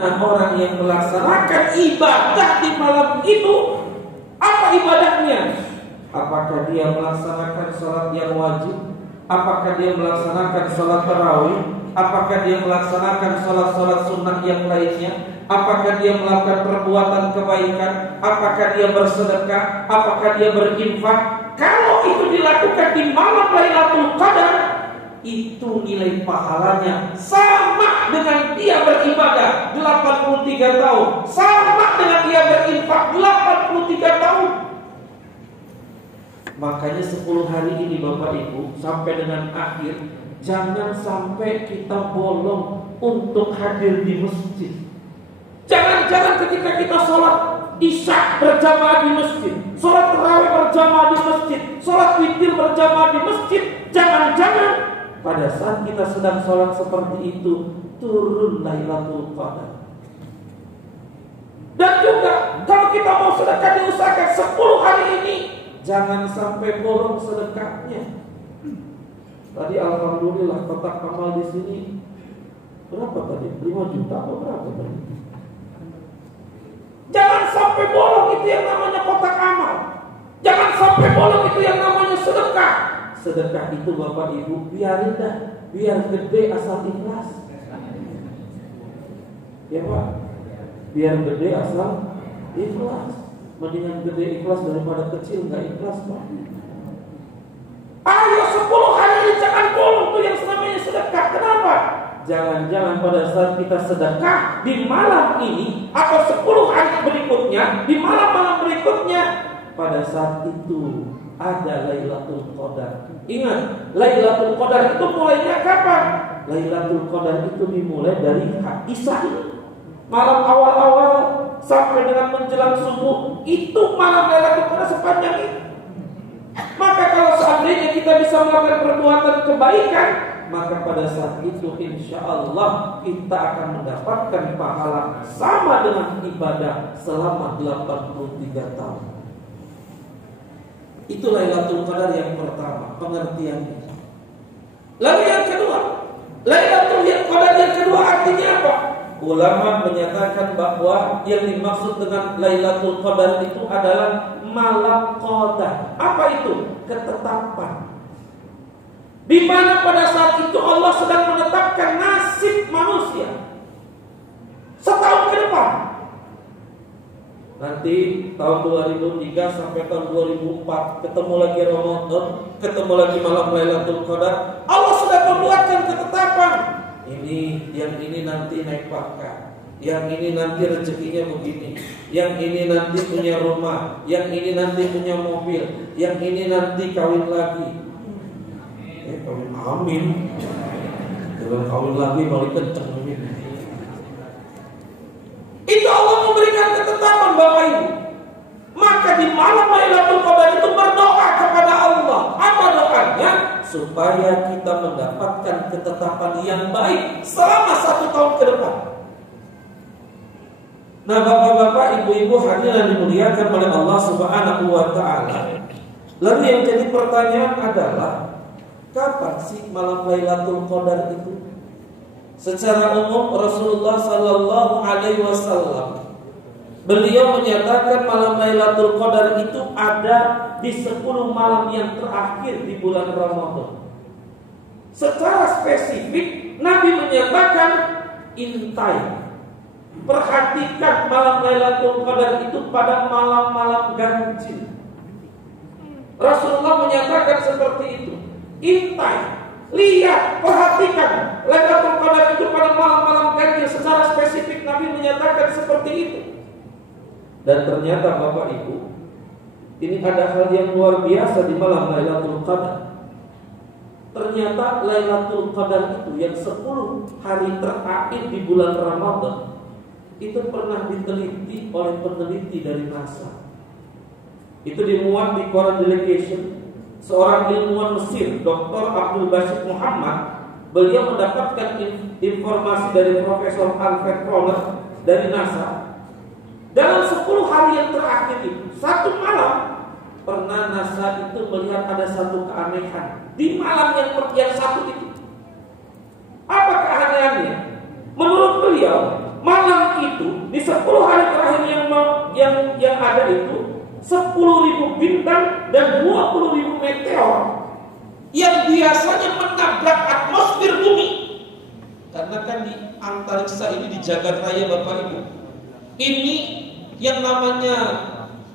orang yang melaksanakan ibadah di malam itu, apa ibadahnya? Apakah dia melaksanakan sholat yang wajib? Apakah dia melaksanakan sholat tarawih? Apakah dia melaksanakan sholat-sholat sunnah yang lainnya? Apakah dia melakukan perbuatan kebaikan? Apakah dia bersedekah? Apakah dia berinfak? Kalau itu dilakukan di malam Lailatul Qadar, itu nilai pahalanya sama dengan dia beribadah 83 tahun, sama dengan dia berinfak 83 tahun. Makanya 10 hari ini Bapak Ibu sampai dengan akhir, jangan sampai kita bolong untuk hadir di masjid. Jangan-jangan ketika kita sholat isya berjamaah di masjid, sholat tarawih berjamaah di masjid, sholat witir berjamaah di masjid, jangan-jangan pada saat kita sedang sholat seperti itu turun Lailatul Qadar. Dan juga kalau kita mau sedekah, diusahakan 10 hari ini jangan sampai bolong sedekahnya. Tadi alhamdulillah kotak amal di sini berapa tadi? 5 juta atau berapa tadi? Jangan sampai bolong itu yang namanya kotak amal. Jangan sampai bolong itu yang namanya sedekah. Sedekah itu Bapak Ibu biarin dah, biar gede asal ikhlas. Ya Pak, biar gede asal ikhlas. Mendingan gede ikhlas daripada kecil nggak ikhlas Pak. Ayo 10 hari ini jangan bolong tuh yang namanya sedekah. Kenapa? Jangan-jangan pada saat kita sedekah di malam ini atau 10 hari berikutnya, di malam-malam berikutnya, pada saat itu ada Lailatul Qadar. Ingat, Lailatul Qadar itu mulainya kapan? Lailatul Qadar itu dimulai dari Isya ini. Malam awal-awal sampai dengan menjelang subuh, itu malam Lailatul Qadar sepanjang itu. Maka kalau seandainya kita bisa melakukan perbuatan kebaikan, maka pada saat itu insya Allah kita akan mendapatkan pahala sama dengan ibadah selama 83 tahun. Itu Lailatul Qadar yang pertama, pengertiannya. Lalu yang kedua, Lailatul Qadar yang kedua artinya apa? Ulama menyatakan bahwa yang dimaksud dengan Lailatul Qadar itu adalah malam qadar. Apa itu? Ketetapan. Di mana pada saat itu Allah sedang menetapkan nasib manusia setahun ke depan. Nanti tahun 2003 sampai tahun 2004 ketemu lagi Ramadan, ketemu lagi malam Lailatul Qadar. Allah sudah membuatkan ketetapan. Yang ini nanti naik pangkat, yang ini nanti rezekinya begini, yang ini nanti punya rumah, yang ini nanti punya mobil, yang ini nanti kawin lagi. Kawin amin. Jangan kawin lagi balik kenceng amin. Itu Allah memberikan ketetapan Bapak Ibu. Maka di malam Lailatul Qadar itu berdoa kepada Allah. Apa doanya? Supaya kita mendapatkan ketetapan yang baik selama 1 tahun ke depan. Nah Bapak-bapak, Ibu-ibu hadirin dimuliakan oleh Allah Subhanahu wa Ta'ala. Lalu yang jadi pertanyaan adalah, kapan sih malam Lailatul Qadar itu? Secara umum Rasulullah Sallallahu Alaihi Wasallam beliau menyatakan malam Lailatul Qadar itu ada di 10 malam yang terakhir di bulan Ramadan. Secara spesifik Nabi menyatakan intai, perhatikan malam Lailatul Qadar itu pada malam-malam ganjil. Rasulullah menyatakan seperti itu. Intai, lihat, perhatikan Lailatul Qadar itu pada malam-malam ganjil. Secara spesifik Nabi menyatakan seperti itu. Dan ternyata Bapak Ibu, ini ada hal yang luar biasa di malam Lailatul Qadar. Ternyata Lailatul Qadar itu yang 10 hari terakhir di bulan Ramadan itu pernah diteliti oleh peneliti dari NASA. Itu dimuat di Quran Delegation. Seorang ilmuwan Mesir, Dr. Abdul Basit Muhammad, beliau mendapatkan informasi dari Profesor Alfred Kroner dari NASA. Dalam 10 hari yang terakhir itu, satu malam pernah NASA itu melihat ada satu keanehan di malam yang satu itu. Apa keanehannya? Menurut beliau, malam itu di 10 hari terakhir yang ada itu 10.000 bintang dan 20.000 meteor yang biasanya menabrak atmosfer bumi. Karena kan di antariksa ini di jagat raya Bapak Ibu, ini yang namanya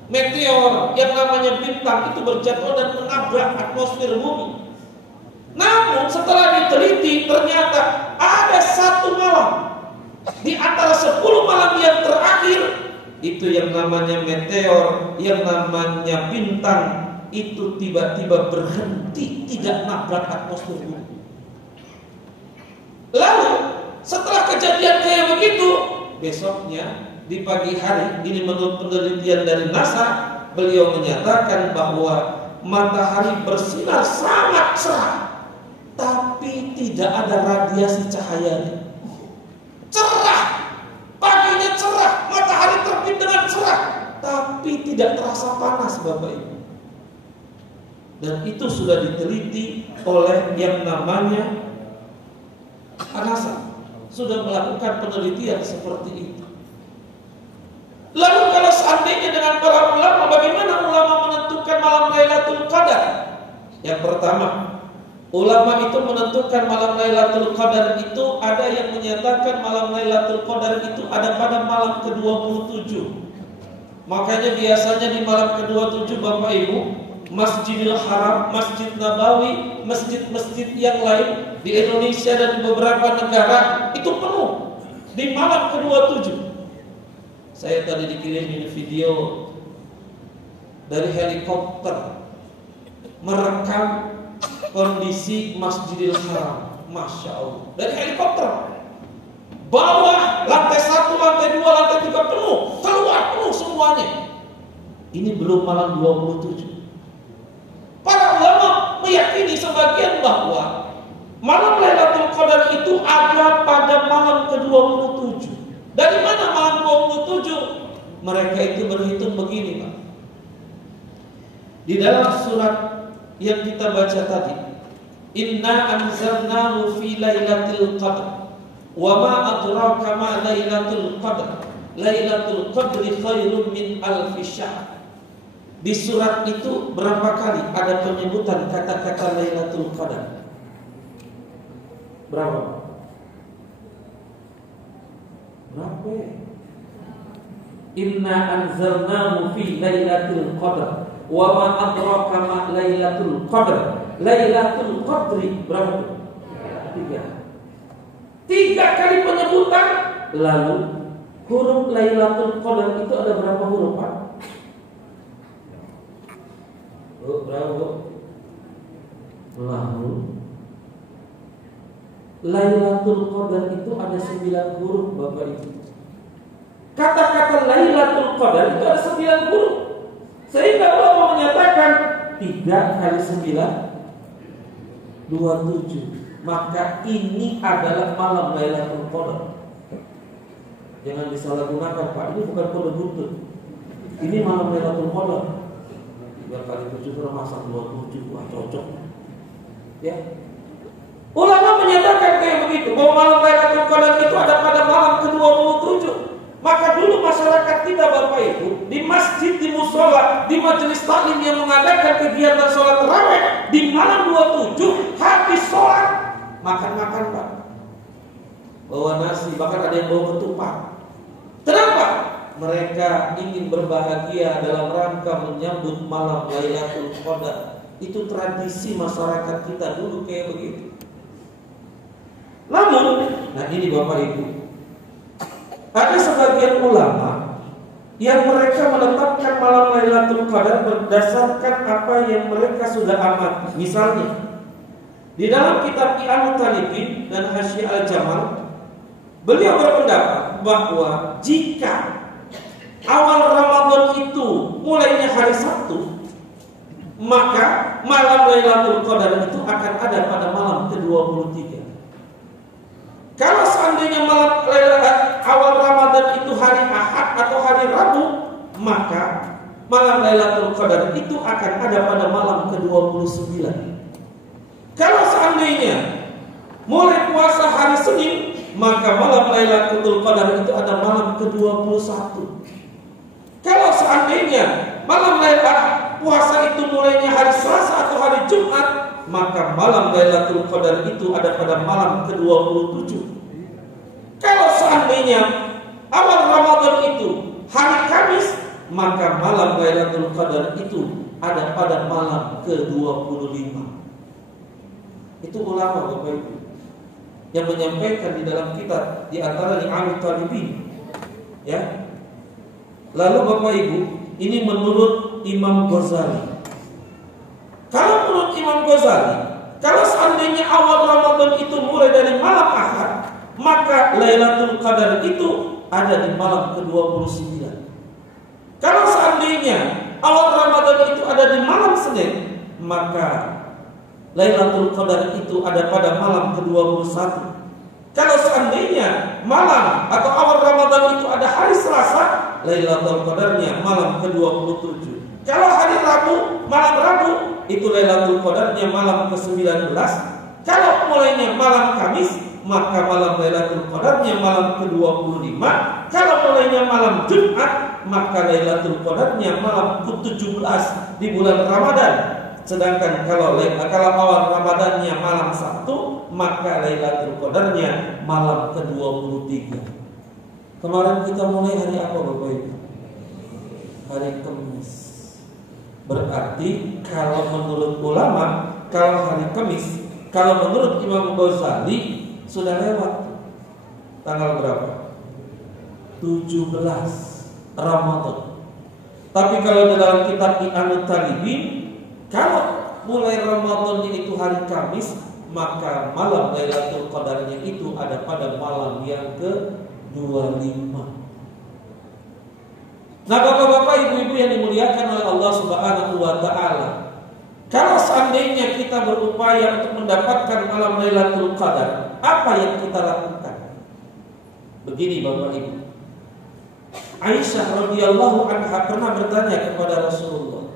meteor, yang namanya bintang itu berjatuh dan menabrak atmosfer bumi. Namun setelah diteliti ternyata ada satu malam di antara 10 malam yang terakhir itu yang namanya meteor, yang namanya bintang itu tiba-tiba berhenti, tidak nabrak atmosfer bumi. Lalu setelah kejadian kayak begitu, besoknya di pagi hari, ini menurut penelitian dari NASA, beliau menyatakan bahwa matahari bersinar sangat cerah, tapi tidak ada radiasi cahayanya. Cerah, paginya cerah, matahari terbit dengan cerah, tapi tidak terasa panas Bapak Ibu. Dan itu sudah diteliti oleh yang namanya NASA, sudah melakukan penelitian seperti itu. Lalu kalau seandainya dengan para ulama, bagaimana ulama menentukan malam Lailatul Qadar? Yang pertama, ulama itu menentukan malam Lailatul Qadar itu ada yang menyatakan malam Lailatul Qadar itu ada pada malam ke-27. Makanya biasanya di malam ke-27 Bapak Ibu, Masjidil Haram, Masjid Nabawi, masjid-masjid yang lain di Indonesia dan di beberapa negara itu penuh di malam ke-27. Saya tadi dikirimin video dari helikopter merekam kondisi Masjidil Haram, Masya Allah, dari helikopter. Bawah, lantai 1, lantai 2, lantai 3 penuh, keluar penuh semuanya. Ini belum malam 27. Para ulama meyakini sebagian bahwa malam Lailatul Qadar itu ada pada malam ke-27. Dari mana malam 27? Mereka itu berhitung begini, Pak. Di dalam surat yang kita baca tadi, Inna anzalnahu fi lailatul qadr wa ma adraka ma lailatul qadr lailatul qadri khairun min alfi syahr. Di surat itu berapa kali ada penyebutan kata-kata Lailatul Qadar? Berapa? Berapa? Inna anzalnahu fi Lailatul Qadar wa ma adraka ma Lailatul Qadar. Lailatul Qadri berapa? 3 kali penyebutan. Lalu huruf Lailatul Qadar itu ada berapa huruf, Pak? Berapa? Lalu Lailatul Qadar itu ada 9 huruf Bapak Ibu. Kata-kata Lailatul Qadar itu ada 9 huruf. Sehingga Allah menyatakan 3 kali 9 27. Maka ini adalah malam Lailatul Qadar. Jangan disalahgunakan, Pak. Ini bukan kode buntut. Ini malam Lailatul Qadar. 3 kali 7 masa 27, wah cocok. Ya. Ulama menyatakan kayak begitu, bahwa malam Lailatul Qadar itu ada pada malam ke-27. Maka dulu masyarakat kita Bapak Ibu, di masjid, di musola, di majelis taklim yang mengadakan kegiatan sholat tarawih di malam 27, habis sholat makan-makan, Pak. Bawa nasi, bahkan ada yang bawa ketupat. Kenapa? Mereka ingin berbahagia dalam rangka menyambut malam Lailatul Qadar. Itu tradisi masyarakat kita dulu kayak begitu. Namun, nah ini Bapak Ibu, ada sebagian ulama yang mereka menetapkan malam Lailatul Qadar berdasarkan apa yang mereka sudah amati. Misalnya, di dalam kitab I'anul Talibin dan Hasyiah Al-Jamal, beliau berpendapat bahwa jika awal Ramadan itu mulainya hari Sabtu, maka malam Lailatul Qadar itu akan ada pada malam ke-23. Kalau seandainya awal Ramadan itu hari Ahad atau hari Rabu, maka malam Lailatul Qadar itu akan ada pada malam ke-29. Kalau seandainya mulai puasa hari Senin, maka malam Lailatul Qadar itu ada malam ke-21. Kalau seandainya malam Lailatul puasa itu mulainya hari Selasa atau hari Jumat, maka malam Lailatul Qadar itu ada pada malam ke-27. Kalau seandainya awal Ramadan itu hari Kamis, maka malam Lailatul Qadar itu ada pada malam ke-25. Itu ulama Bapak Ibu yang menyampaikan di dalam kitab, di antara Ni'amut Talibin. Ya. Lalu Bapak Ibu, ini menurut Imam Ghazali. Kalau menurut Imam Ghazali, kalau seandainya awal Ramadan itu mulai dari malam Ahad, maka Lailatul Qadar itu ada di malam ke-29. Kalau seandainya awal Ramadan itu ada di malam Senin, maka Lailatul Qadar itu ada pada malam ke-21. Kalau seandainya malam atau awal Ramadan itu ada hari Selasa, Lailatul Qadarnya malam ke-27. Kalau hari Rabu, malam Rabu, itu Lailatul Qadarnya malam ke-19. Kalau mulainya malam Kamis, maka malam Lailatul Qadarnya malam ke-25. Kalau mulainya malam Jumat, maka Lailatul Qadarnya malam ke-17 di bulan Ramadan. Sedangkan kalau awal Ramadannya malam Sabtu, maka Lailatul Qadarnya malam ke-23. Kemarin kita mulai hari apa Bapak Ibu? Hari Kamis. Berarti kalau menurut ulama, kalau hari Kamis, kalau menurut Imam Ghazali sudah lewat tanggal berapa? 17 Ramadan. Tapi kalau dalam kitab Ni'amut Talibin, kalau mulai Ramadan itu hari Kamis, maka malam Lailatul Qadarnya itu ada pada malam yang ke-25. Nah, Bapak-bapak, Ibu-ibu yang dimuliakan oleh Allah Subhanahu wa taala, kalau seandainya kita berupaya untuk mendapatkan malam Lailatul Qadar, apa yang kita lakukan? Begini Bapak Ibu. Aisyah radhiyallahu anha pernah bertanya kepada Rasulullah,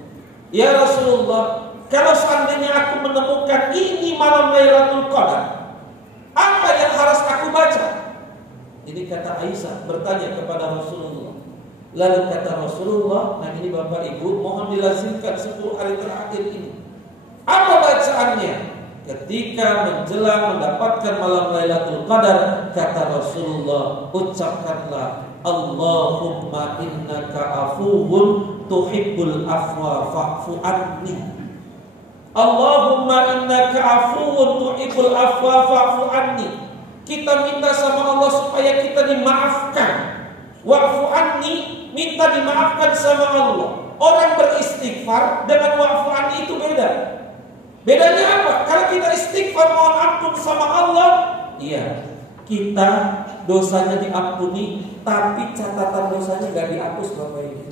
"Ya Rasulullah, kalau seandainya aku menemukan ini malam Lailatul Qadar, apa yang harus aku baca?" Ini kata Aisyah bertanya kepada Rasulullah. Lalu kata Rasulullah, nah ini Bapak Ibu mohon dilazimkan 10 hari terakhir ini. Apa bacaannya? Ketika menjelang mendapatkan malam Lailatul Qadar, kata Rasulullah, ucapkanlah Allahumma innaka afuwun tuhibbul afwa fa'fu anni. Allahumma innaka afuwun tuhibbul afwa fa'fu anni. Kita minta sama Allah supaya kita dimaafkan. Wa'fu anni, minta dimaafkan sama Allah. Orang beristighfar dengan wa'fu anni itu beda. Bedanya apa? Kalau kita istighfar mohon ampun sama Allah, iya, kita dosanya diampuni, tapi catatan dosanya gak dihapus Bapak Ibu.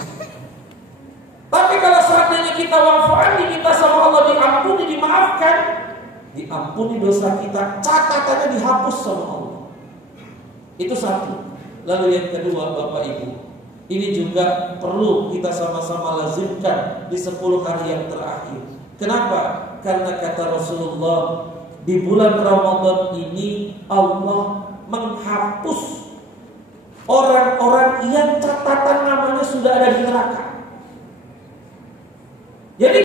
Tapi kalau seandainya kita wa'fu anni, minta sama Allah diampuni, dimaafkan, diampuni dosa kita, catatannya dihapus sama Allah. Itu satu. Lalu yang kedua Bapak Ibu, ini juga perlu kita sama-sama lazimkan di 10 hari yang terakhir. Kenapa? Karena kata Rasulullah, di bulan Ramadan ini Allah menghapus orang-orang yang catatan namanya sudah ada di neraka. Jadi